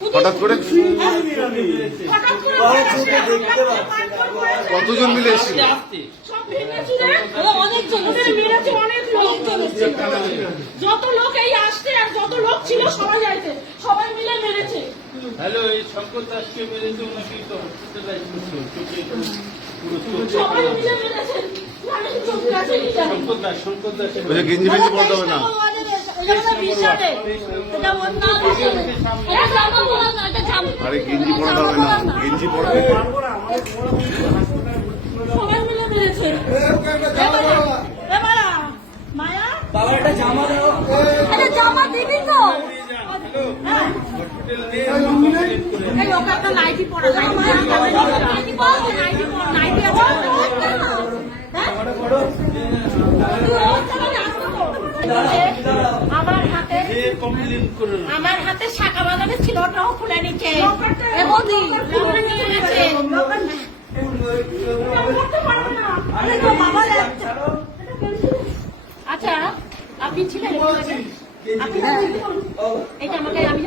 হঠাৎ করে কতজন মিলে এসেছিল? যত লোক এই আসছে আর যত লোক ছিল সবাই যাইছে, সবাই মিলে মেরেছে। হ্যালো, এই শঙ্কর দাসকে মেরেছে ওনাকে তো হসপিটালাইজ করছে, সবাই মিলে মেরেছে। শঙ্কর দাস গেঞ্জি ফেঞ্জি পড়তে হবে না। আরে গেঞ্জি পড়তে হবে না, গেঞ্জি পড়বে। সবাই মিলে মেরেছে। মায়া বাবা একটা জামা দাও, জামা দিবি তো। এই ওকে একটা নাইটি পরা, নাইটি পর, নাইটি আবার আমার হাতে শাখা বাজারে ছিল, ওটাও খুলে নিচ্ছে। আচ্ছা, আপনি ছিলেন? এটা আমাকে আমি